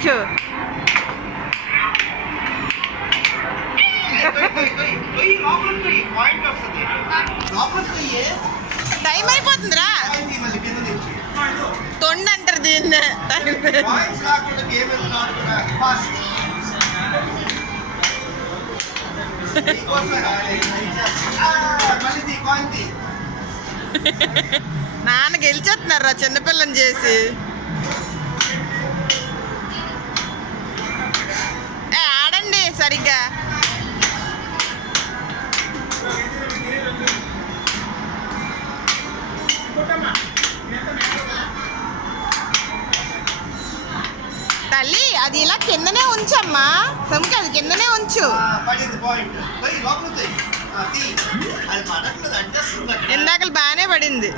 ఉంచు. టైం అయిపోతుందిరా. తొండ అంటారు దీన్ని. నాన్న గెలిచేస్తున్నారా చిన్నపిల్లని చేసి. ఆడండి సరిగ్గా. తల్లి అది ఇలా కిందనే ఉంచమ్మా. సముకి అది కిందనే ఉంచు. ఇందాక బాగానే పడింది.